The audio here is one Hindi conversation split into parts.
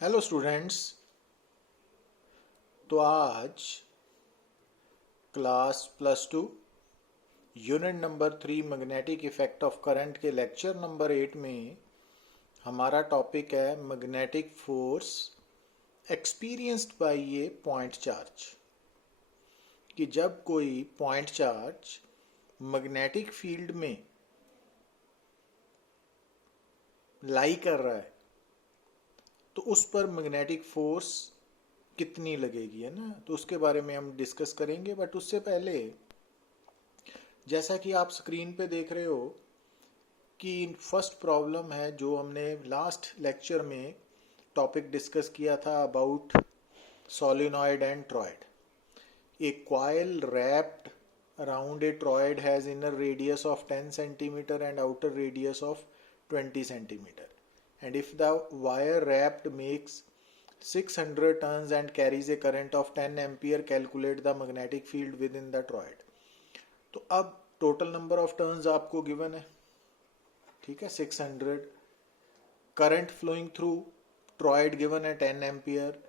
Hello students. तो आज class +2 unit number 3 magnetic effect of current के लेक्चर नंबर 8 में हमारा टॉपिक है मैग्नेटिक फोर्स एक्सपीरियंस्ड बाय ए पॉइंट चार्ज। कि जब कोई पॉइंट चार्ज मैग्नेटिक फील्ड में लाई कर रहा है तो उस पर मैग्नेटिक फोर्स कितनी लगेगी, है ना। तो उसके बारे में हम डिस्कस करेंगे। बट उससे पहले, जैसा कि आप स्क्रीन पे देख रहे हो कि फर्स्ट प्रॉब्लम है जो हमने लास्ट लेक्चर में टॉपिक डिस्कस किया था about solenoid and triad. A coil wrapped around a toroid has inner radius of 10 centimeter and outer radius of 20 centimeter, and if the wire wrapped makes 600 turns and carries a current of 10 ampere, calculate the magnetic field within the toroid. तो अब टोटल नंबर ऑफ टर्न्स आपको गिवन है, ठीक है, 600। Current flowing through toroid given है 10 ampere.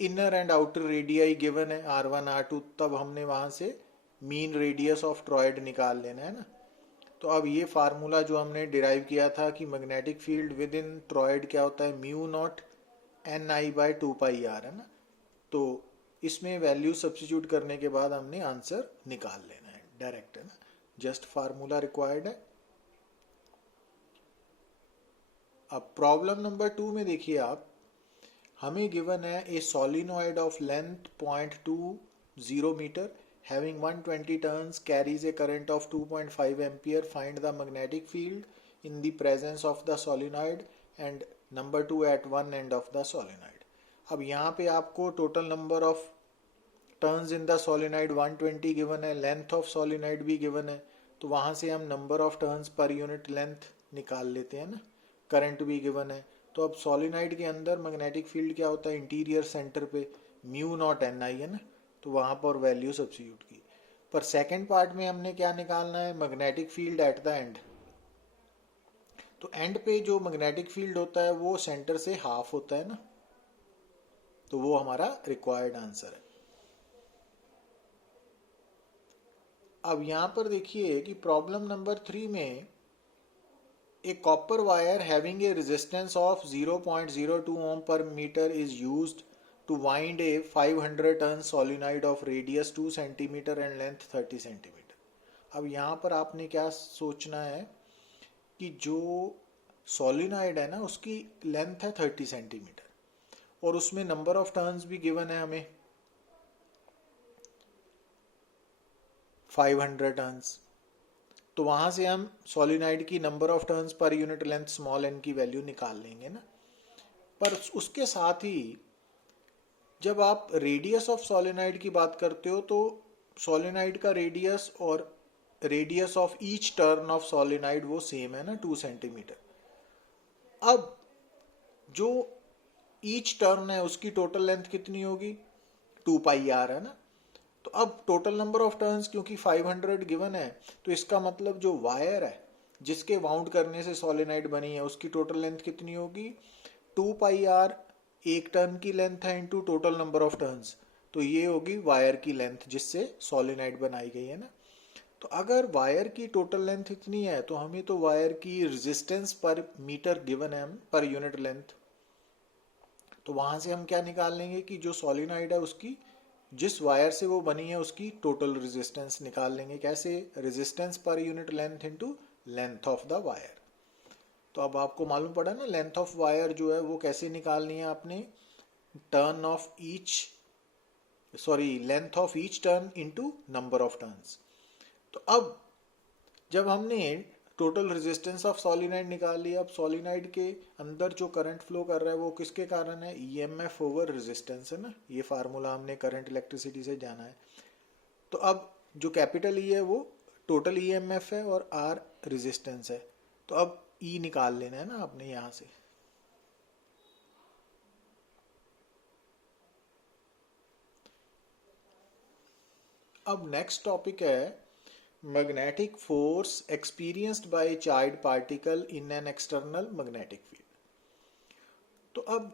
Inner and outer radii given है R1 R2। तब हमने वहां से मीन रेडियस ऑफ ट्रॉयड निकाल लेना है ना। तो अब ये फार्मूला जो हमने डिराइव किया था कि magnetic field with in triad क्या होता है, म्यू नॉट Ni/2πr, है ना। तो इसमें वैल्यू सब्स्टिट्यूट करने के बाद हमने आंसर निकाल लेना है डायरेक्ट, है ना। जस्ट फार्मूला रिक्वायर्ड है। अब प्रॉब्लम नंबर 2 में देखिए आप, हमें गिवन है a solenoid of length 0.20 metre having 120 turns carries a current of 2.5 ampere. Find the magnetic field in the presence of the solenoid and number 2 at one end of the solenoid. अब यहाँ पे आपको total number of turns in the solenoid 120 given है, लेंथ ऑफ सोलिनॉइड भी गिवन है। तो वहाँ से हम number of turns per unit length निकाल लेते हैं ना। करंट भी गिवन है। तो अब सोलिनॉइड के अंदर मैग्नेटिक फील्ड क्या होता है, इंटीरियर सेंटर पे म्यू नॉट Ni, है ना। तो वहां पर वैल्यू सब्स्टिट्यूट की। पर सेकंड पार्ट में हमने क्या निकालना है, magnetic field at the end. तो एंड पे जो मैग्नेटिक फील्ड होता है वो सेंटर से हाफ होता है ना। तो वो हमारा रिक्वायर्ड आंसर है। अब यहां पर देखिए कि प्रॉब्लम नंबर 3 में a copper wire having a resistance of 0.02 ohm per meter is used to wind a 500 ton solenoid of radius 2 centimeter and length 30 centimeter. अब यहाँ पर आपने क्या सोचना है कि जो सोलिनॉइड है ना उसकी लेंथ है 30 सेंटीमीटर और उसमें नंबर ऑफ टर्न्स भी गिवन है हमें 500 टर्न्स। तो वहां से हम सोलिनॉइड की number of turns per unit length small n की वैल्यू निकाल लेंगे ना। पर उसके साथ ही जब आप रेडियस ऑफ सोलिनॉइड की बात करते हो तो सोलिनॉइड का रेडियस और radius of each turn off solenoid वो सेम है ना, 2 सेंटीमीटर। अब जो ईच टर्न है उसकी टोटल लेंथ कितनी होगी, 2πr, है ना। तो अब टोटल नंबर ऑफ टर्न्स क्योंकि 500 गिवन है, तो इसका मतलब जो वायर है जिसके वाउंड करने से सोलिनॉइड बनी है उसकी टोटल लेंथ कितनी होगी, 2πr। एक टर्न की लेंथ है into total number of turns, तो ये होगी वायर की लेंथ जिससे सोलिनॉइड बनाई गई है ना। तो अगर वायर की टोटल लेंथ इतनी है तो हमें तो वायर की रेजिस्टेंस पर मीटर गिवन है पर यूनिट लेंथ। तो वहां से हम क्या निकाल लेंगे कि जो सोलिनॉइड है उसकी जिस वायर से वो बनी है उसकी टोटल रेजिस्टेंस निकाल लेंगे। कैसे, resistance per unit length into length of the wire. तो अब आपको मालूम पड़ा ना लेंथ ऑफ वायर जो है वो कैसे निकालनी है आपने, turn off each length of each turn into number of turns. तो अब जब हमने टोटल रेजिस्टेंस ऑफ सोलिनॉइड निकाल लिया, अब सोलिनॉइड के अंदर जो करंट फ्लो कर रहा है वो किसके कारण है, ईएमएफ ओवर रेजिस्टेंस, है ना। ये फार्मूला हमने करंट इलेक्ट्रिसिटी से जाना है। तो अब जो कैपिटल ई है वो टोटल ईएमएफ है और आर रेजिस्टेंस है। तो अब ई निकाल लेना है ना आपने यहां से। अब नेक्स्ट टॉपिक है magnetic force experienced bye charged particle in an external magnetic field. तो अब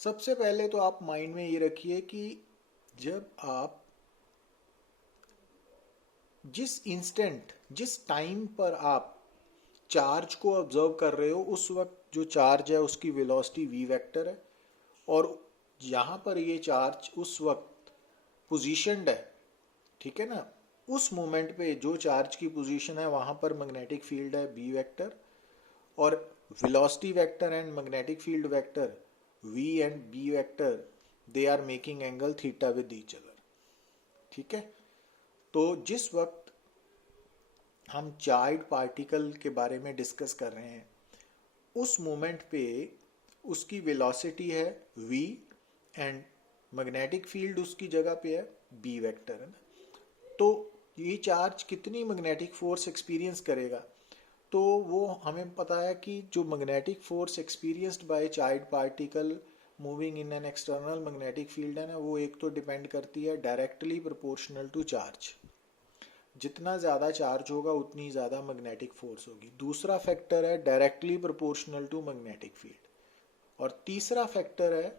सबसे पहले तो आप माइंड में ये रखिए कि जब आप जिस टाइम पर आप चार्ज को ऑब्जर्व कर रहे हो उस वक्त जो चार्ज है उसकी वेलोसिटी v वेक्टर है, और यहाँ पर ये चार्ज उस वक्त पोजीशनड है, ठीक है ना। उस मोमेंट पे जो चार्ज की पोजीशन है वहाँ पर मैग्नेटिक फील्ड है b वेक्टर, और velocity vector and magnetic field vector v and b vector they are making angle theta with each other, ठीक है। तो जिस वक्त हम चार्ज पार्टिकल के बारे में डिस्कस कर रहे हैं उस मोमेंट पे उसकी वेलोसिटी है v एंड मैग्नेटिक फील्ड उसकी जगह पे है b वेक्टर, है ना। तो ये चार्ज कितनी मैग्नेटिक फोर्स एक्सपीरियंस करेगा, तो वो हमें पता है कि जो magnetic force experienced by charge particle moving in an external magnetic field है ना, वो एक तो डिपेंड करती है डायरेक्टली प्रोपोर्शनल टू चार्ज, जितना ज़्यादा चार्ज होगा उतनी ज़्यादा मैग्नेटिक फोर्स होगी। दूसरा फैक्टर है directly proportional to magnetic field, और तीसरा फैक्टर है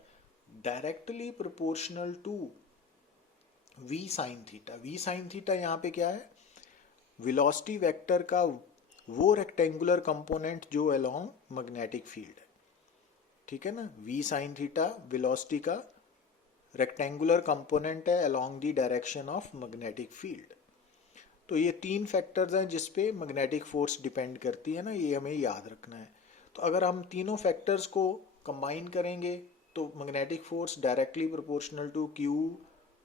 directly proportional to v sine theta. v sine theta यहाँ पे क्या है, वेलोसिटी वेक्टर का वो रेक्टेंगुलर कंपोनेंट जो अलोंग मैग्नेटिक फील्ड है, ठीक है ना। v साइन थीटा वेलोसिटी का रेक्टेंगुलर कंपोनेंट है along the direction of magnetic field. तो ये तीन फैक्टर्स हैं जिसपे मैग्नेटिक फोर्स डिपेंड करती है ना, ये हमें याद रखना है। तो अगर हम तीनों फैक्टर्स को कंबाइन करेंगे तो magnetic force directly proportional to Q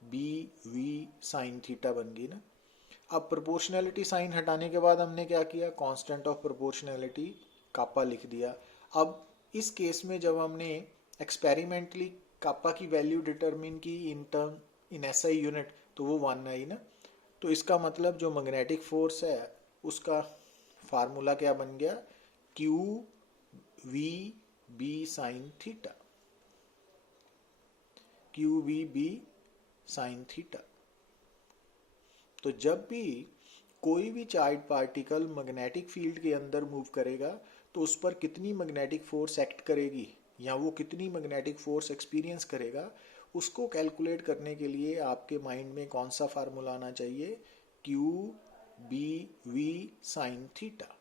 B V sine theta बन गई ना। अब प्रोपोर्शनैलिटी साइन हटाने के बाद हमने क्या किया, कांस्टेंट ऑफ प्रोपोर्शनैलिटी कापा लिख दिया। अब इस केस में जब हमने एक्सपेरिमेंटली कापा की वैल्यू डिटरमिन की इन एसआई यूनिट तो वो 1 आई ना। तो इसका मतलब जो मैग्नेटिक फोर्स है उसका फार्मूला क्या बन गया, Q V B sine theta, Q V B sine theta. तो जब भी कोई भी चार्ज पार्टिकल मैग्नेटिक फील्ड के अंदर मूव करेगा तो उस पर कितनी मैग्नेटिक फोर्स एक्ट करेगी या वो कितनी मैग्नेटिक फोर्स एक्सपीरियंस करेगा, उसको कैलकुलेट करने के लिए आपके माइंड में कौन सा फार्मूला आना चाहिए, Q B V sine theta.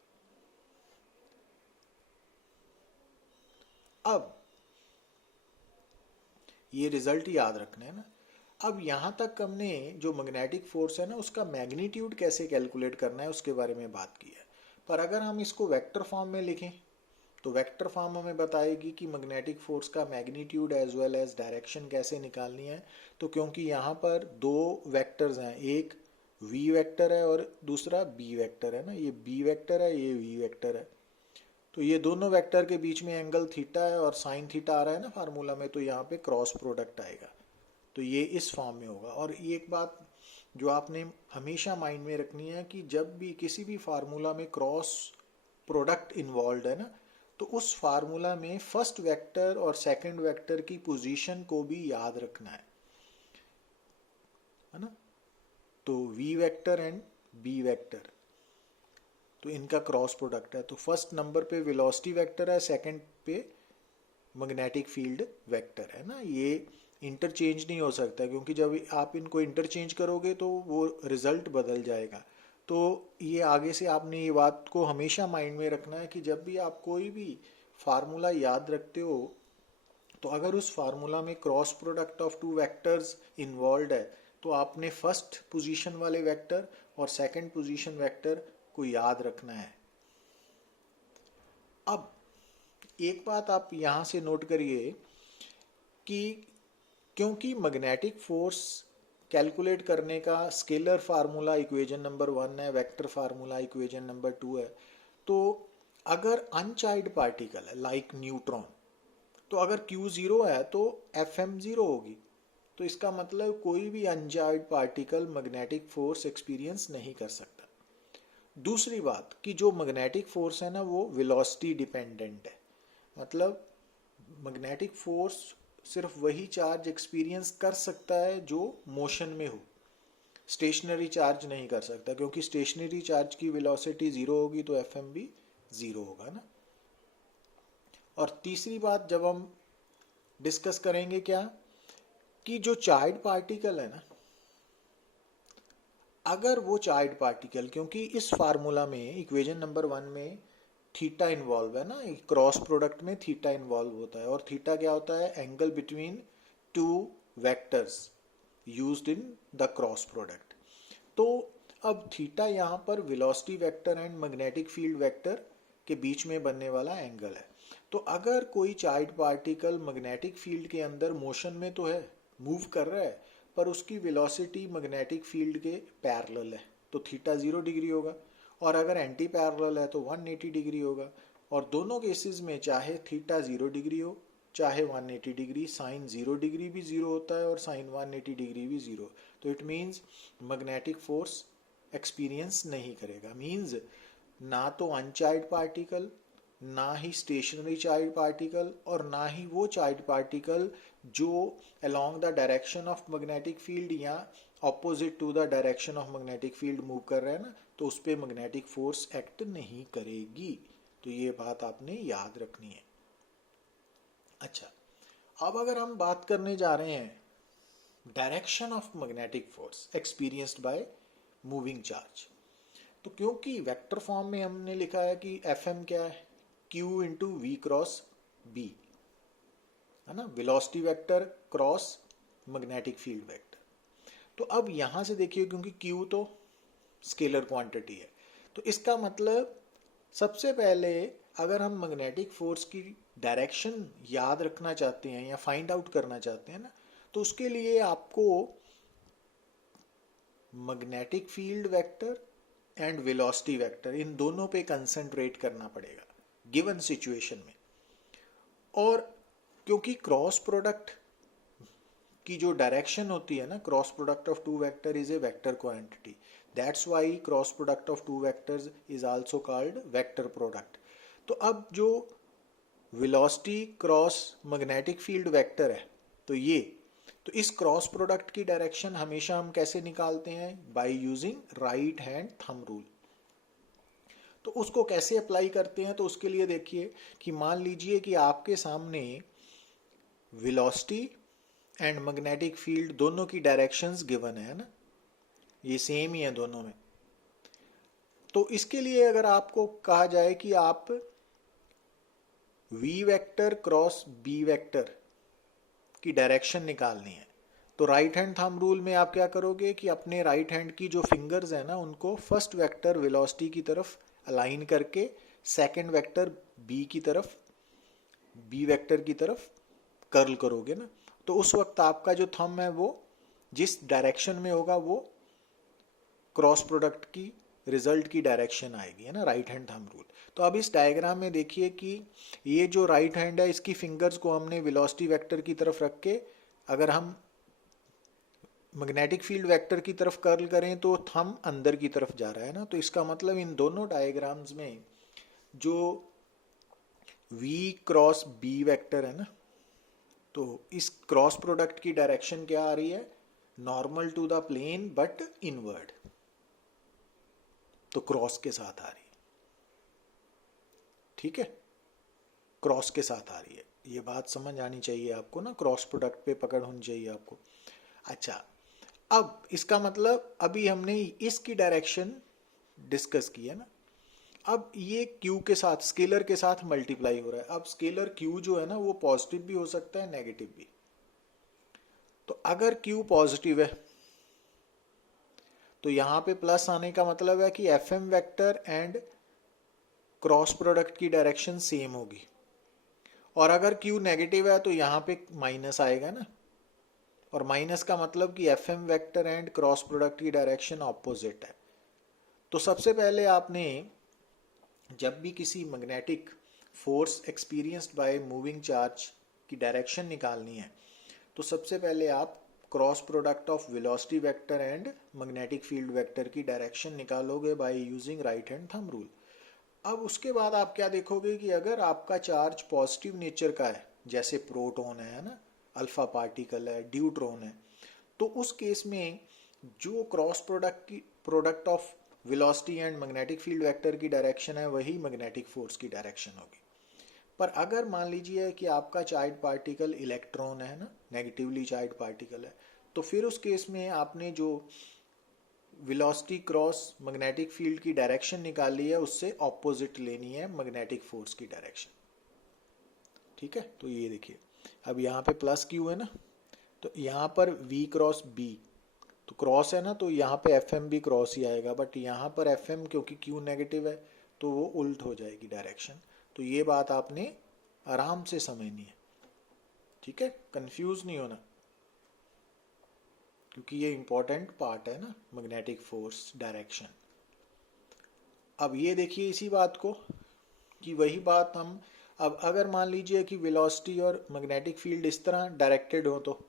अब ये रिजल्ट याद रखना है ना। अब यहां तक हमने जो मैग्नेटिक फोर्स है ना उसका मैग्नीट्यूड कैसे कैलकुलेट करना है उसके बारे में बात की है। पर अगर हम इसको वेक्टर फॉर्म में लिखें तो वेक्टर फॉर्म हमें बताएगी कि मैग्नेटिक फोर्स का magnitude as well as direction कैसे निकालनी है। तो क्योंकि यहाँ पर दो वेक्टर्स हैं, एक v वेक्टर है और दूसरा b वेक्टर है ना, ये b वेक्टर है ये v वेक्टर है, तो ये दोनों वेक्टर के बीच में एंगल थीटा है और साइन थीटा आ रहा है ना फार्मूला में, तो यहाँ पे क्रॉस प्रोडक्ट आएगा, तो ये इस फॉर्म में होगा। और ये एक बात जो आपने हमेशा माइंड में रखनी है कि जब भी किसी भी फार्मूला में क्रॉस प्रोडक्ट इन्वॉल्व है ना, तो उस फार्मूला में फर्स्ट वेक्टर और सेकंड वेक्टर की पोजीशन को भी याद रखना है ना। तो v vector and b vector, तो इनका क्रॉस प्रोडक्ट है। तो फर्स्ट नंबर पे वेलोसिटी वेक्टर है, सेकंड पे मैग्नेटिक फील्ड वेक्टर है ना। ये इंटरचेंज नहीं हो सकता क्योंकि जब आप इनको इंटरचेंज करोगे तो वो रिजल्ट बदल जाएगा। तो ये आगे से आपने ये बात को हमेशा माइंड में रखना है कि जब भी आप कोई भी फार्मूला याद रखते हो तो अगर उस फार्मूला में cross product of two vectors involve है तो आपने फर्स्ट पोजीशन वाले वेक्टर और सेकंड पोजीशन वेक्टर को याद रखना है। अब एक बात आप यहां से नोट करिए कि क्योंकि मैग्नेटिक फोर्स कैलकुलेट करने का स्केलर फार्मूला इक्वेशन नंबर 1 है, वेक्टर फार्मूला इक्वेशन नंबर 2 है, तो अगर अनचार्ज्ड पार्टिकल है लाइक न्यूट्रॉन, तो अगर Q 0 है तो Fm 0 होगी। तो इसका मतलब कोई भी uncharged particle magnetic force experience नहीं कर सकता। दूसरी बात कि जो मैग्नेटिक फोर्स है ना वो वेलोसिटी डिपेंडेंट है, मतलब मैग्नेटिक फोर्स सिर्फ वही चार्ज एक्सपीरियंस कर सकता है जो मोशन में हो, स्टेशनरी चार्ज नहीं कर सकता, क्योंकि स्टेशनरी चार्ज की वेलोसिटी 0 होगी तो Fm भी 0 होगा ना। और तीसरी बात, जब हम डिस्कस करेंगे क्या कि जो चार्ज पार्टिकल है ना, अगर वो चार्ज पार्टिकल, क्योंकि इस फार्मूला में इक्वेशन नंबर 1 में थीटा इन्वॉल्व है ना, क्रॉस प्रोडक्ट में थीटा इन्वॉल्व होता है, और थीटा क्या होता है, angle between two vectors used in the cross product. तो अब थीटा यहाँ पर velocity vector and magnetic field vector के बीच में बनने वाला एंगल है। तो अगर कोई चार्ज पार्टिकल मैग्नेटिक फील्ड के अंदर मोशन में तो है, मूव कर रहा है, पर उसकी वेलोसिटी मैग्नेटिक फील्ड के पैरेलल है, तो थीटा 0 डिग्री होगा, और अगर एंटी पैरेलल है तो 180 डिग्री होगा। और दोनों केसेस में चाहे थीटा 0 डिग्री हो चाहे 180 डिग्री, साइन 0 डिग्री भी 0 होता है और साइन 180 डिग्री भी 0। तो it means magnetic force experience नहीं करेगा। मीन्स ना तो अनचार्ज पार्टिकल, ना ही स्टेशनरी चार्ज पार्टिकल, और ना ही वो चार्ज पार्टिकल जो along the direction of magnetic field या opposite to the direction of magnetic field move कर रहे हैं ना, तो उस पर मैग्नेटिक फोर्स एक्ट नहीं करेगी। तो ये बात आपने याद रखनी है। अच्छा, अब अगर हम बात करने जा रहे हैं direction of magnetic force experienced by moving charge, तो क्योंकि वेक्टर फॉर्म में हमने लिखा है कि एफ एम क्या है, Q into V cross B, है ना, velocity vector cross magnetic field vector. तो अब यहां से देखिए, क्योंकि क्यू तो स्केलर क्वांटिटी है, तो इसका मतलब सबसे पहले अगर हम मैग्नेटिक फोर्स की डायरेक्शन याद रखना चाहते हैं या फाइंड आउट करना चाहते हैं ना, तो उसके लिए आपको magnetic field vector and velocity vector, इन दोनों पे कंसंट्रेट करना पड़ेगा गिवन सिचुएशन में। और क्योंकि क्रॉस प्रोडक्ट की जो डायरेक्शन होती है ना, cross product of two vector is a vector quantity, that's why cross product of two vectors is also called vector product. तो अब जो velocity cross magnetic field vector है, तो इस क्रॉस प्रोडक्ट की डायरेक्शन हमेशा हम कैसे निकालते हैं, bye using right hand thumb rule. तो उसको कैसे अप्लाई करते हैं, तो उसके लिए देखिए कि मान लीजिए कि आपके सामने वेलोसिटी एंड मैग्नेटिक फील्ड दोनों की डायरेक्शंस गिवन है ना, ये सेम ही है दोनों में। तो इसके लिए अगर आपको कहा जाए कि आप V vector cross B vector की डायरेक्शन निकालनी है, तो राइट हैंड थंब रूल में आप क्या करोगे कि अपने राइट हैंड की जो फिंगर्स है ना, उनको फर्स्ट वेक्टर वेलोसिटी की तरफ अलाइन करके सेकंड वेक्टर बी की तरफ, बी वेक्टर की तरफ कर्ल करोगे ना, तो उस वक्त आपका जो थंब है वो जिस डायरेक्शन में होगा वो क्रॉस प्रोडक्ट की रिजल्ट की डायरेक्शन आएगी, है ना, राइट हैंड थंब रूल। तो अब इस डायग्राम में देखिए कि ये जो राइट हैंड है, इसकी फिंगर्स को हमने वेलोसिटी वेक्टर की तरफ रख के अगर हम मैग्नेटिक फील्ड वेक्टर की तरफ कर्ल करें तो थंब अंदर की तरफ जा रहा है ना। तो इसका मतलब इन दोनों डायग्राम्स में जो v क्रॉस b वेक्टर है ना, तो इस क्रॉस प्रोडक्ट की डायरेक्शन क्या आ रही है, normal to the plane but inward, तो क्रॉस के साथ आ रही है। ठीक है, क्रॉस के साथ आ रही है, ये बात समझ आनी चाहिए आपको ना, क्रॉस प्रोडक्ट पे पकड़ होनी चाहिए आपको। अच्छा, अब इसका मतलब अभी हमने इसकी डायरेक्शन डिस्कस की है ना, अब ये Q के साथ, स्केलर के साथ मल्टीप्लाई हो रहा है। अब स्केलर Q जो है ना, वो पॉजिटिव भी हो सकता है, नेगेटिव भी। तो अगर Q पॉजिटिव है तो यहां पे प्लस आने का मतलब है कि F M vector and cross product की डायरेक्शन सेम होगी, और अगर Q नेगेटिव है तो यहाँ पे माइनस आएगा ना, और माइनस का मतलब कि F M vector and cross product की डायरेक्शन ऑपोजिट है। तो सबसे पहले आपने जब भी किसी magnetic force experienced by moving charge की डायरेक्शन निकालनी है, तो सबसे पहले आप cross product of velocity vector and magnetic field vector की डायरेक्शन निकालोगे by using right hand thumb rule. अब उसके बाद आप क्या देखोगे कि अगर आपका चार्ज पॉजिटिव नेचर का है, जैसे प्रोटॉन है ना, अल्फा पार्टिकल है, ड्यूट्रॉन है, तो उस केस में जो cross product of velocity and magnetic field vector की डायरेक्शन है, वही मैग्नेटिक फोर्स की डायरेक्शन होगी। पर अगर मान लीजिए कि आपका चार्ज पार्टिकल इलेक्ट्रॉन है ना, नेगेटिवली चार्ज पार्टिकल है, तो फिर उस केस में आपने जो वेलोसिटी क्रॉस मैग्नेटिक फील्ड की डायरेक्शन निकाली है उससे ऑपोजिट लेनी है मैग्नेटिक फोर्स की डायरेक्शन। ठीक है, तो ये देखिए अब यहाँ पे प्लस क्यू है ना, तो यहाँ पर v क्रॉस b, तो क्रॉस है ना, तो यहाँ पे एफ एम भी क्रॉस ही आएगा, बट यहाँ पर एफ एम क्योंकि q नेगेटिव है तो वो उल्ट हो जाएगी डायरेक्शन। तो ये बात आपने आराम से समझनी है, ठीक है, कंफ्यूज नहीं होना, क्योंकि ये इंपॉर्टेंट पार्ट है ना मैग्नेटिक फोर्स डायरेक्शन। अब ये देखिए इसी बात को कि वही बात हम, अब अगर मान लीजिए कि वेलोसिटी और मैग्नेटिक फील्ड इस तरह डायरेक्टेड हो तो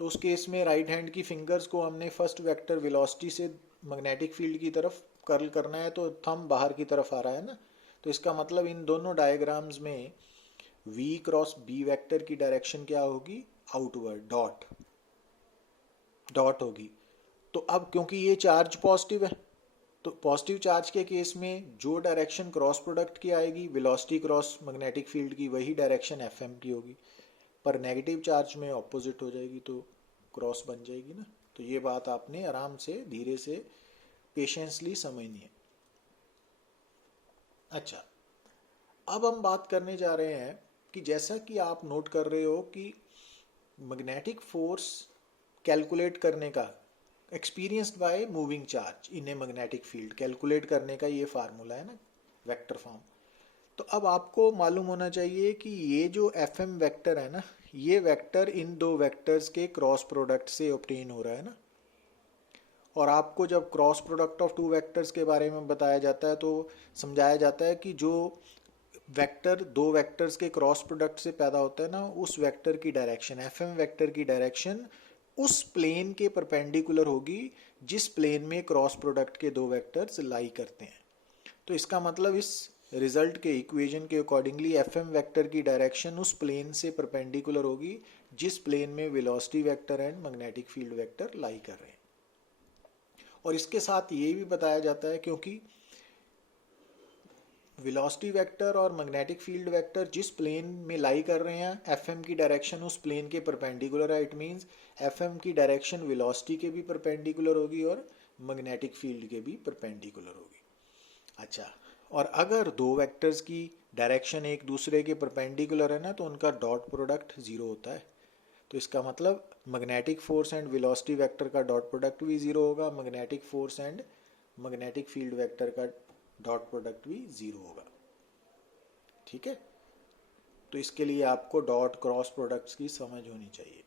उस केस में राइट हैंड की फिंगर्स को हमने फर्स्ट वेक्टर वेलोसिटी से मैग्नेटिक फील्ड की तरफ कर्ल करना है, तो थंब बाहर की तरफ आ रहा है ना, तो इसका मतलब इन दोनों डायग्राम्स में v क्रॉस b वेक्टर की डायरेक्शन क्या होगी, आउटवर्ड, डॉट डॉट होगी। तो अब क्योंकि ये चार्ज पॉजिटिव है, तो पॉजिटिव चार्ज के केस में जो डायरेक्शन क्रॉस प्रोडक्ट की आएगी वेलोसिटी क्रॉस मैग्नेटिक फील्ड की, वही डायरेक्शन एफ एम की होगी, पर नेगेटिव चार्ज में ऑपोजिट हो जाएगी तो क्रॉस बन जाएगी ना। तो ये बात आपने आराम से धीरे से पेशेंसली समझनी है। अच्छा, अब हम बात करने जा रहे हैं कि जैसा कि आप नोट कर रहे हो कि मैग्नेटिक फोर्स कैलकुलेट करने का, experienced by moving charge in a magnetic field, calculate करने का ये फार्मूला है ना वेक्टर फॉर्म। तो अब आपको मालूम होना चाहिए कि ये जो एफ एम वेक्टर है ना, ये वेक्टर इन दो वेक्टर्स के क्रॉस प्रोडक्ट से ऑब्टेन हो रहा है ना। और आपको जब cross product of two vectors के बारे में बताया जाता है तो समझाया जाता है कि जो वेक्टर दो वेक्टर्स के क्रॉस प्रोडक्ट से पैदा होता है ना, उस वेक्टर की डायरेक्शन, एफ एम वेक्टर की डायरेक्शन उस प्लेन के परपेंडिकुलर होगी जिस प्लेन में क्रॉस प्रोडक्ट के दो वेक्टर्स लाई करते हैं। तो इसका मतलब इस रिजल्ट के इक्वेशन के अकॉर्डिंगली एफ एम वेक्टर की डायरेक्शन उस प्लेन से परपेंडिकुलर होगी जिस प्लेन में velocity vector and magnetic field vector lie कर रहे हैं। और इसके साथ ये भी बताया जाता है क्योंकि वेलोसिटी वेक्टर और मैग्नेटिक फील्ड वेक्टर जिस प्लेन में लाई कर रहे हैं, एफएम की डायरेक्शन उस प्लेन के परपेंडिकुलर है। इट मींस एफएम की डायरेक्शन वेलोसिटी के भी परपेंडिकुलर होगी और मैग्नेटिक फील्ड के भी परपेंडिकुलर होगी। अच्छा, और अगर दो वेक्टर्स की डायरेक्शन एक दूसरे के परपेंडिकुलर है ना, तो उनका डॉट प्रोडक्ट जीरो होता है। तो इसका मतलब magnetic force and velocity vector का डॉट प्रोडक्ट भी जीरो होगा, magnetic force and magnetic field vector का डॉट प्रोडक्ट भी जीरो होगा। ठीक है, तो इसके लिए आपको डॉट क्रॉस प्रोडक्ट्स की समझ होनी चाहिए।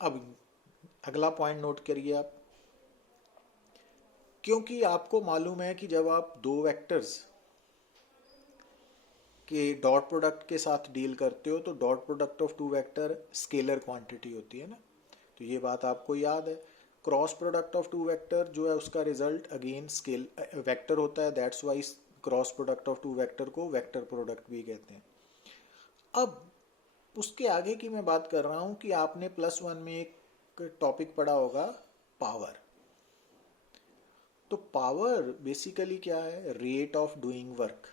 अब अगला पॉइंट नोट करिए आप, क्योंकि आपको मालूम है कि जब आप दो वेक्टर्स के डॉट प्रोडक्ट के साथ डील करते हो तो dot product of two vector scalar quantity होती है ना, तो ये बात आपको याद है। Cross product of two vector जो है उसका रिजल्ट अगेन स्केल वेक्टर होता है, that's why cross product of two vector को वेक्टर प्रोडक्ट भी कहते हैं। अब उसके आगे की मैं बात कर रहा हूं कि आपने +1 में एक टॉपिक पढ़ा होगा पावर। तो पावर बेसिकली क्या है, रेट ऑफ डूइंग वर्क।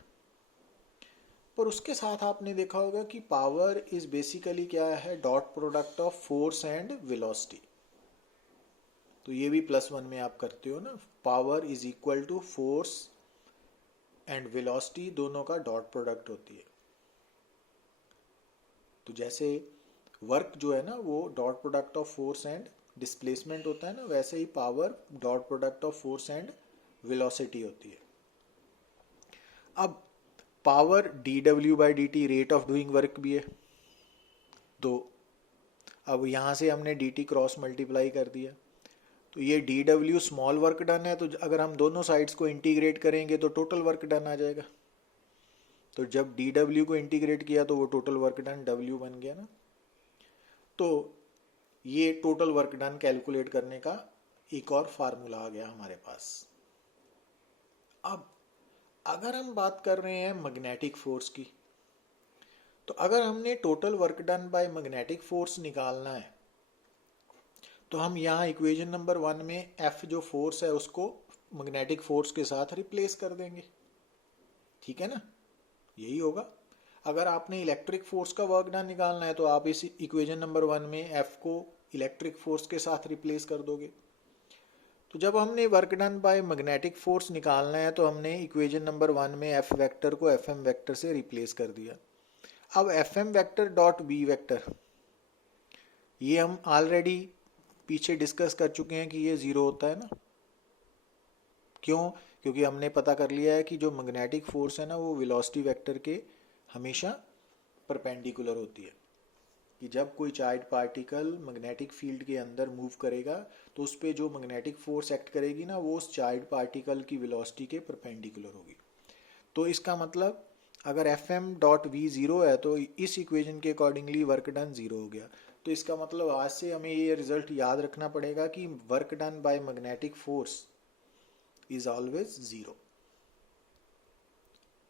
पर उसके साथ आपने देखा होगा कि पावर इज बेसिकली क्या है, dot product of force and velocity. तो ये भी +1 में आप करते हो ना, power is equal to force and velocity, दोनों का डॉट प्रोडक्ट होती है। तो जैसे वर्क जो है ना वो dot product of force and displacement होता है ना, वैसे ही power dot product of force and velocity होती है। अब power dw/dt rate of doing work भी है, तो अब यहाँ से हमने dt क्रॉस मल्टीप्लाई कर दिया, तो ये dw स्मॉल वर्क डन है, तो अगर हम दोनों साइड्स को इंटीग्रेट करेंगे तो टोटल वर्क डन आ जाएगा। तो जब dw को इंटीग्रेट किया तो वो टोटल वर्क डन w बन गया ना। तो ये टोटल वर्क डन कैलकुलेट करने का एक और फार्मूला आ गया हमारे पास। अब अगर हम बात कर रहे हैं मैग्नेटिक फोर्स की, तो अगर हमने total work done by magnetic force निकालना है तो हम यहाँ इक्वेशन नंबर 1 में F जो फोर्स है उसको मैग्नेटिक फोर्स के साथ रिप्लेस कर देंगे। ठीक है ना, यही होगा। अगर आपने इलेक्ट्रिक फोर्स का वर्क डन निकालना है तो आप इस इक्वेशन नंबर 1 में एफ को इलेक्ट्रिक फोर्स के साथ रिप्लेस कर दोगे। तो जब हमने work done by magnetic force निकालना है तो हमने इक्वेशन नंबर 1 में एफ वेक्टर को एफ एम वेक्टर से रिप्लेस कर दिया। अब F M vector dot B vector, ये हम ऑलरेडी पीछे डिस्कस कर चुके हैं कि ये ज़ीरो होता है ना। क्यों? क्योंकि हमने पता कर लिया है कि जो मैग्नेटिक फोर्स है ना वो वेलोसिटी वेक्टर के हमेशा परपेंडिकुलर होती है, कि जब कोई चार्ज पार्टिकल मैग्नेटिक फील्ड के अंदर मूव करेगा तो उस पर जो मैग्नेटिक फोर्स एक्ट करेगी ना वो उस चार्ज पार्टिकल की वेलोसिटी के परपेंडिकुलर होगी। तो इसका मतलब अगर F M dot V zero है तो इस इक्वेशन के अकॉर्डिंगली वर्क डन ज़ीरो हो गया। तो इसका मतलब आज से हमें ये रिजल्ट याद रखना पड़ेगा कि work done by magnetic force is always zero.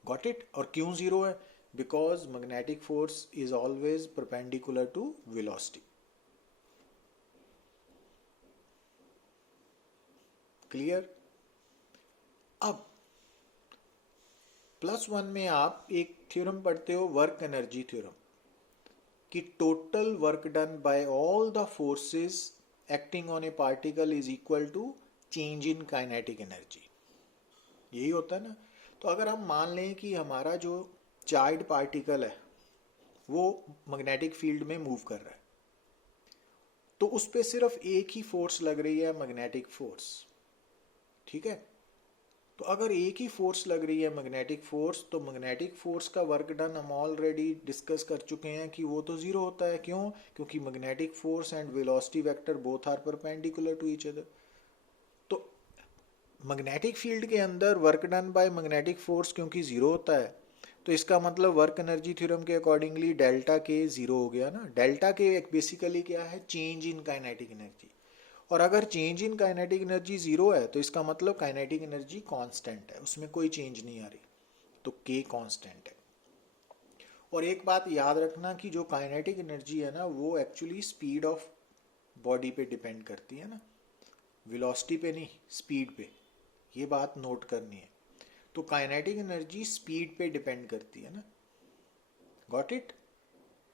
Got it? और क्यों ज़ीरो है? Because magnetic force is always perpendicular to velocity. Clear? अब +1 में आप एक थ्योरम पढ़ते हो, वर्क एनर्जी थ्योरम, कि total work done by all the forces acting on a particle is equal to change in kinetic energy. यही होता है ना। तो अगर हम मान लें कि हमारा जो चार्ज पार्टिकल है वो मैग्नेटिक फील्ड में मूव कर रहा है, तो उस पर सिर्फ एक ही फोर्स लग रही है, मैग्नेटिक फोर्स। ठीक है? तो अगर एक ही फोर्स लग रही है मैग्नेटिक फोर्स, तो मैग्नेटिक फोर्स का वर्क डन हम ऑलरेडी डिस्कस कर चुके हैं कि वो तो ज़ीरो होता है। क्यों? क्योंकि magnetic force and velocity vector both are perpendicular to each other. तो मैग्नेटिक फील्ड के अंदर work done by magnetic force क्योंकि ज़ीरो होता है, तो इसका मतलब वर्क एनर्जी थ्योरम के अकॉर्डिंगली डेल्टा के ज़ीरो हो गया ना। डेल्टा के एक बेसिकली क्या है? Change in kinetic energy. और अगर change in kinetic energy zero है तो इसका मतलब काइनेटिक एनर्जी कांस्टेंट है, उसमें कोई चेंज नहीं आ रही, तो के कांस्टेंट है। और एक बात याद रखना कि जो काइनेटिक एनर्जी है ना वो एक्चुअली स्पीड ऑफ बॉडी पे डिपेंड करती है ना, वेलोसिटी पे नहीं, स्पीड पे। ये बात नोट करनी है। तो काइनेटिक एनर्जी स्पीड पे डिपेंड करती है ना। Got it?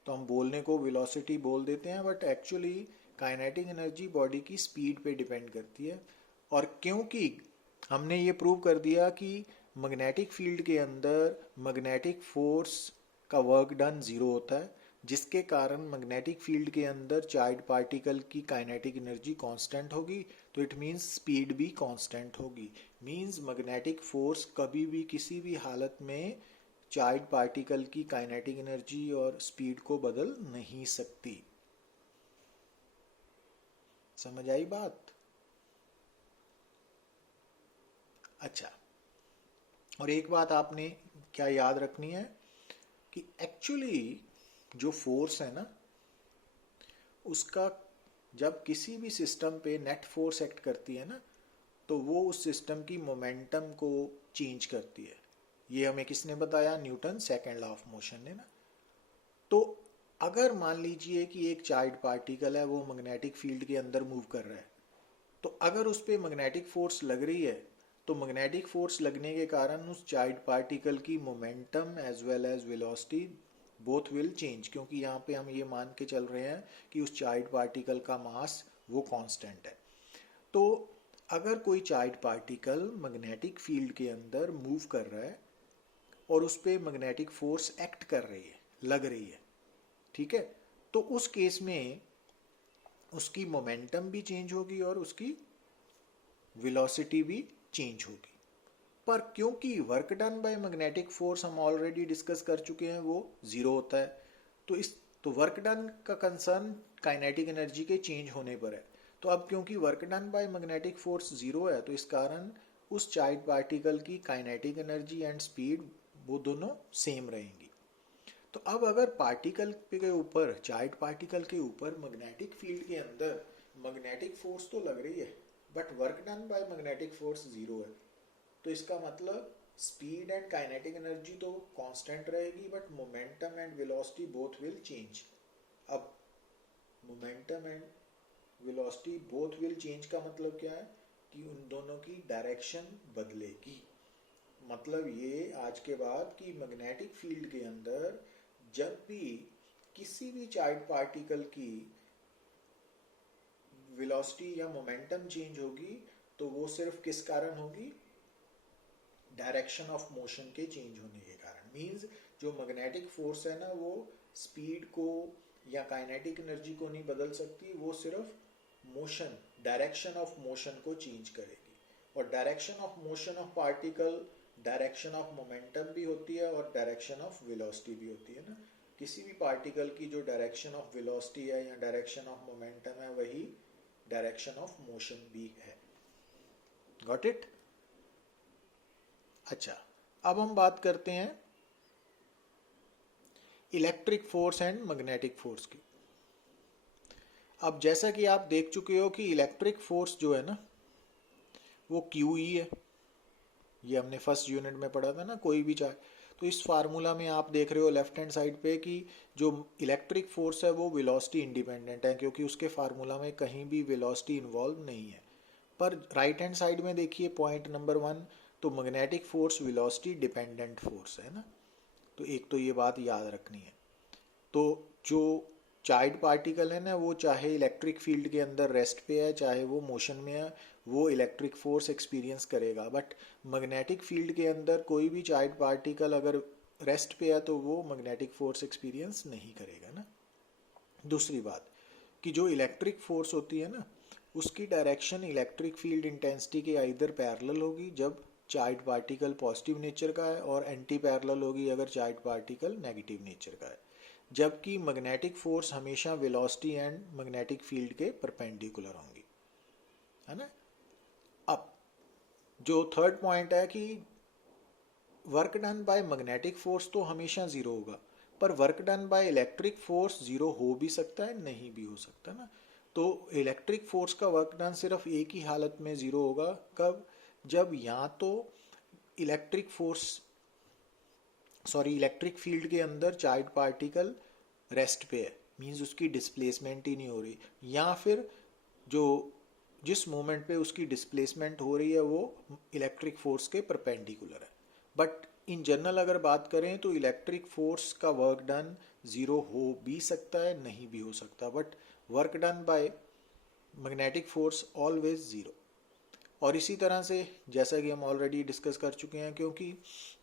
तो हम बोलने को वेलोसिटी बोल देते हैं, but actually kinetic energy body की स्पीड पे डिपेंड करती है। और क्योंकि हमने ये प्रूव कर दिया कि मैग्नेटिक फील्ड के अंदर मैग्नेटिक फोर्स का वर्क डन ज़ीरो होता है, जिसके कारण मैग्नेटिक फील्ड के अंदर चार्ज पार्टिकल की काइनेटिक एनर्जी कांस्टेंट होगी, तो इट मीन्स स्पीड भी कांस्टेंट होगी। मीन्स मैग्नेटिक फोर्स कभी भी किसी भी हालत में चार्ज पार्टिकल की काइनेटिक एनर्जी और स्पीड को बदल नहीं सकती। समझ आई बात? अच्छा, और एक बात आपने क्या याद रखनी है कि एक्चुअली जो फोर्स है ना उसका जब किसी भी सिस्टम पे नेट फोर्स एक्ट करती है ना तो वो उस सिस्टम की मोमेंटम को चेंज करती है। ये हमें किसने बताया? Newton second law of motion ने ना। तो अगर मान लीजिए कि एक चार्ज पार्टिकल है वो मैग्नेटिक फील्ड के अंदर मूव कर रहा है, तो अगर उस पर मैग्नेटिक फोर्स लग रही है तो मैग्नेटिक फोर्स लगने के कारण उस चार्ज पार्टिकल की momentum as well as velocity both will change, क्योंकि यहाँ पे हम ये मान के चल रहे हैं कि उस चार्ज पार्टिकल का मास वो कांस्टेंट है। तो अगर कोई चार्ज पार्टिकल मैग्नेटिक फील्ड के अंदर मूव कर रहा है और उस पर मैग्नेटिक फोर्स एक्ट कर रही है, लग रही है, ठीक है, तो उस केस में उसकी मोमेंटम भी चेंज होगी और उसकी वेलोसिटी भी चेंज होगी। पर क्योंकि work done by magnetic force हम ऑलरेडी डिस्कस कर चुके हैं वो ज़ीरो होता है, तो वर्क डन का कंसर्न काइनेटिक एनर्जी के चेंज होने पर है। तो अब क्योंकि work done by magnetic force zero है तो इस कारण उस चार्ज पार्टिकल की काइनेटिक एनर्जी एंड स्पीड वो दोनों सेम रहेंगी। तो अब अगर पार्टिकल के ऊपर, चार्ज पार्टिकल के ऊपर मैग्नेटिक फील्ड के अंदर मैग्नेटिक फोर्स तो लग रही है but work done by magnetic force zero है, तो इसका मतलब स्पीड एंड काइनेटिक एनर्जी तो कांस्टेंट रहेगी but momentum and velocity both will change. अब momentum and velocity both will change का मतलब क्या है कि उन दोनों की डायरेक्शन बदलेगी। मतलब ये आज के बाद कि मैग्नेटिक फील्ड के अंदर जब भी किसी भी चार्ज पार्टिकल की वेलोसिटी या मोमेंटम चेंज होगी तो वो सिर्फ किस कारण होगी, डायरेक्शन ऑफ मोशन के चेंज होने के कारण। मींस जो मैग्नेटिक फोर्स है ना वो स्पीड को या काइनेटिक एनर्जी को नहीं बदल सकती, वो सिर्फ मोशन, डायरेक्शन ऑफ मोशन को चेंज करेगी। और direction of motion of particle direction of momentum भी होती है और डायरेक्शन ऑफ वेलोसिटी भी होती है ना। किसी भी पार्टिकल की जो डायरेक्शन ऑफ वेलोसिटी है या डायरेक्शन ऑफ मोमेंटम है वही डायरेक्शन ऑफ मोशन भी है। Got it? अच्छा, अब हम बात करते हैं electric force and magnetic force की। अब जैसा कि आप देख चुके हो कि इलेक्ट्रिक फोर्स जो है ना वो QE है, ये हमने फर्स्ट यूनिट में पढ़ा था ना, कोई भी चाहे। तो इस फार्मूला में आप देख रहे हो लेफ्ट हैंड साइड पे कि जो इलेक्ट्रिक फोर्स है वो वेलोसिटी इंडिपेंडेंट है, क्योंकि उसके फार्मूला में कहीं भी वेलोसिटी इन्वॉल्व नहीं है। पर राइट हैंड साइड में देखिए पॉइंट नंबर 1, तो magnetic force velocity dependent force है ना। तो एक तो ये बात याद रखनी है। तो जो चार्ज पार्टिकल है ना वो चाहे इलेक्ट्रिक फील्ड के अंदर रेस्ट पे है चाहे वो मोशन में है, वो इलेक्ट्रिक फोर्स एक्सपीरियंस करेगा। बट मैग्नेटिक फील्ड के अंदर कोई भी चार्ज पार्टिकल अगर रेस्ट पे है तो वो मैग्नेटिक फोर्स एक्सपीरियंस नहीं करेगा ना। दूसरी बात कि जो इलेक्ट्रिक फोर्स होती है ना उसकी डायरेक्शन इलेक्ट्रिक फील्ड इंटेंसिटी के इधर पैरेलल होगी जब चार्ज पार्टिकल पॉजिटिव नेचर का है, और एंटी पैरेलल होगी अगर चार्ज पार्टिकल नेगेटिव नेचर का है। जबकि मैग्नेटिक फोर्स हमेशा वेलोसिटी एंड मैग्नेटिक फील्ड के परपेंडिकुलर होंगी, है ना। अब जो थर्ड पॉइंट है कि work done by magnetic force तो हमेशा जीरो होगा, पर work done by electric force zero हो भी सकता है नहीं भी हो सकता ना। तो इलेक्ट्रिक फोर्स का वर्क डन सिर्फ एक ही हालत में जीरो होगा, कब? जब या तो इलेक्ट्रिक फोर्स इलेक्ट्रिक फील्ड के अंदर चार्ज पार्टिकल रेस्ट पे है, मींस उसकी डिस्प्लेसमेंट ही नहीं हो रही, या फिर जो जिस मोमेंट पे उसकी डिस्प्लेसमेंट हो रही है वो इलेक्ट्रिक फोर्स के परपेंडिकुलर है। बट इन जनरल अगर बात करें तो इलेक्ट्रिक फोर्स का वर्क डन जीरो हो भी सकता है नहीं भी हो सकता, but work done by magnetic force always zero. और इसी तरह से जैसा कि हम ऑलरेडी डिस्कस कर चुके हैं, क्योंकि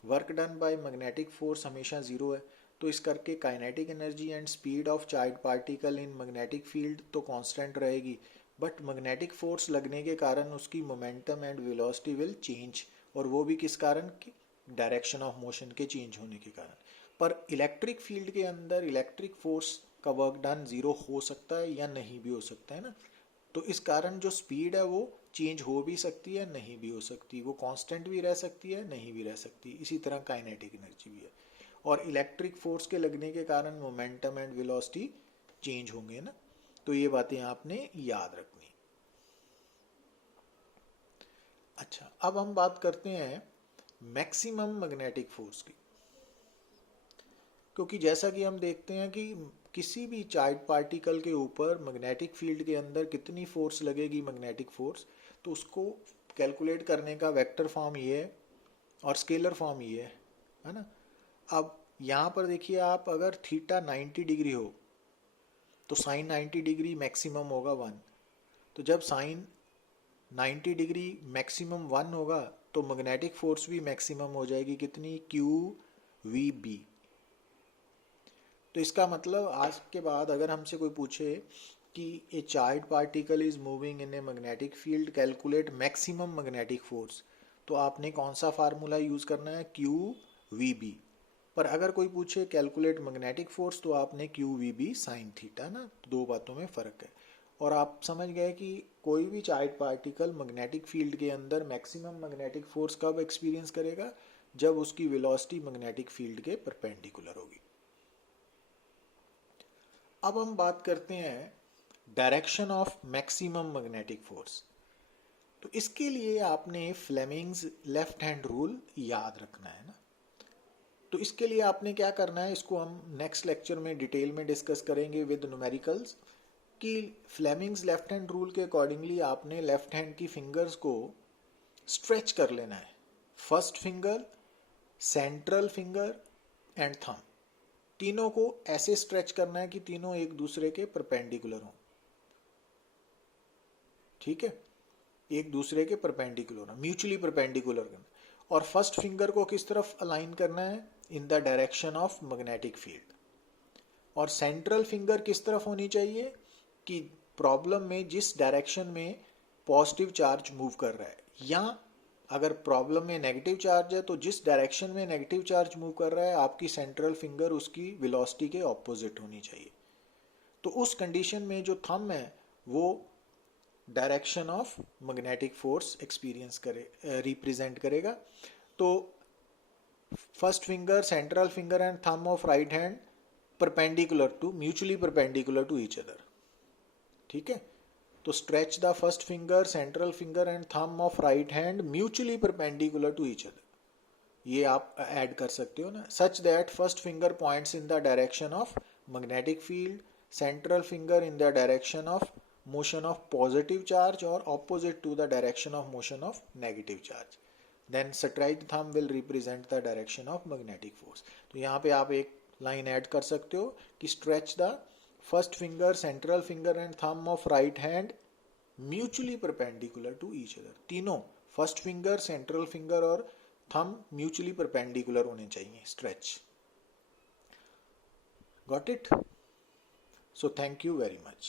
work done by magnetic force हमेशा जीरो है तो इस करके kinetic energy and speed of charge particle in magnetic field तो कांस्टेंट रहेगी, बट मैग्नेटिक फोर्स लगने के कारण उसकी momentum and velocity will change, और वो भी किस कारण? डायरेक्शन ऑफ मोशन के चेंज होने के कारण। पर इलेक्ट्रिक फील्ड के अंदर इलेक्ट्रिक फोर्स का वर्क डन जीरो हो सकता है या नहीं भी हो सकता है ना। तो इस कारण जो स्पीड है वो चेंज हो भी सकती है नहीं भी हो सकती, वो कांस्टेंट भी रह सकती है नहीं भी रह सकती। इसी तरह काइनेटिक एनर्जी भी है, और इलेक्ट्रिक फोर्स के लगने के कारण मोमेंटम एंड वेलोसिटी चेंज होंगे ना। तो ये बातें आपने याद रखनी। अच्छा, अब हम बात करते हैं मैक्सिमम मैग्नेटिक फोर्स की, क्योंकि जैसा कि हम देखते हैं कि किसी भी चार्ज पार्टिकल के ऊपर मैग्नेटिक फील्ड के अंदर कितनी फोर्स लगेगी मैग्नेटिक फोर्स, तो उसको कैलकुलेट करने का वेक्टर फॉर्म ये है और स्केलर फॉर्म ये है ना। अब यहाँ पर देखिए आप, अगर थीटा 90 डिग्री हो तो साइन 90 डिग्री मैक्सिमम होगा 1। तो जब साइन 90 डिग्री मैक्सिमम 1 होगा तो मैग्नेटिक फोर्स भी मैक्सिमम हो जाएगी, कितनी? QVB। तो इसका मतलब आज के बाद अगर हमसे कोई पूछे कि ए charge particle is moving in a magnetic field, calculate maximum magnetic force, तो आपने कौन सा फार्मूला यूज करना है? QVB। पर अगर कोई पूछे कैलकुलेट मैग्नेटिक फोर्स तो आपने QVB साइन थीटा ना। दो बातों में फर्क है। और आप समझ गए कि कोई भी चार्ज पार्टिकल मैग्नेटिक फील्ड के अंदर मैक्सिमम मैग्नेटिक फोर्स कब एक्सपीरियंस करेगा? जब उसकी वेलोसिटी मैग्नेटिक फील्ड के परपेंडिकुलर होगी। अब हम बात करते हैं direction of maximum magnetic force. तो इसके लिए आपने फ्लेमिंग्स लेफ्ट हैंड रूल याद रखना है ना। तो इसके लिए आपने क्या करना है, इसको हम नेक्स्ट लेक्चर में डिटेल में डिस्कस करेंगे विद न्यूमेरिकल्स, कि फ्लेमिंग्स लेफ्ट हैंड रूल के अकॉर्डिंगली आपने लेफ्ट हैंड की फिंगर्स को स्ट्रेच कर लेना है first finger, central finger and thumb, तीनों को ऐसे स्ट्रेच करना है कि तीनों एक दूसरे के परपेंडिकुलर हों। ठीक है, एक दूसरे के परपेंडिकुलर, म्यूचुअली परपेंडिकुलर करना। और फर्स्ट फिंगर को किस तरफ अलाइन करना है? इन the direction of magnetic field. और सेंट्रल फिंगर किस तरफ होनी चाहिए? कि प्रॉब्लम में जिस डायरेक्शन में पॉजिटिव चार्ज मूव कर रहा है, या अगर प्रॉब्लम में नेगेटिव चार्ज है तो जिस डायरेक्शन में नेगेटिव चार्ज मूव कर रहा है, आपकी सेंट्रल फिंगर उसकी वेलोसिटी के ऑपोजिट होनी चाहिए। तो उस कंडीशन में जो थंब है वो direction of magnetic force experience represent करेगा। तो first finger, central finger and thumb of right hand perpendicular to, mutually perpendicular to each other. ठीक है, तो stretch the first finger, central finger and thumb of right hand mutually perpendicular to each other. ये आप ऐड कर सकते हो ना, such that first finger points in the direction of magnetic field, central finger in the direction of motion of positive charge or opposite to the direction of motion of negative charge. Then straight thumb will represent the direction of magnetic force. तो यहाँ पे आप एक लाइन ऐड कर सकते हो कि stretch the first finger, central finger and thumb of right hand mutually perpendicular to each other. तीनों फर्स्ट फिंगर, सेंट्रल फिंगर और थंब म्यूचुअली परपेंडिकुलर होने चाहिए, stretch. Got it? So thank you very much.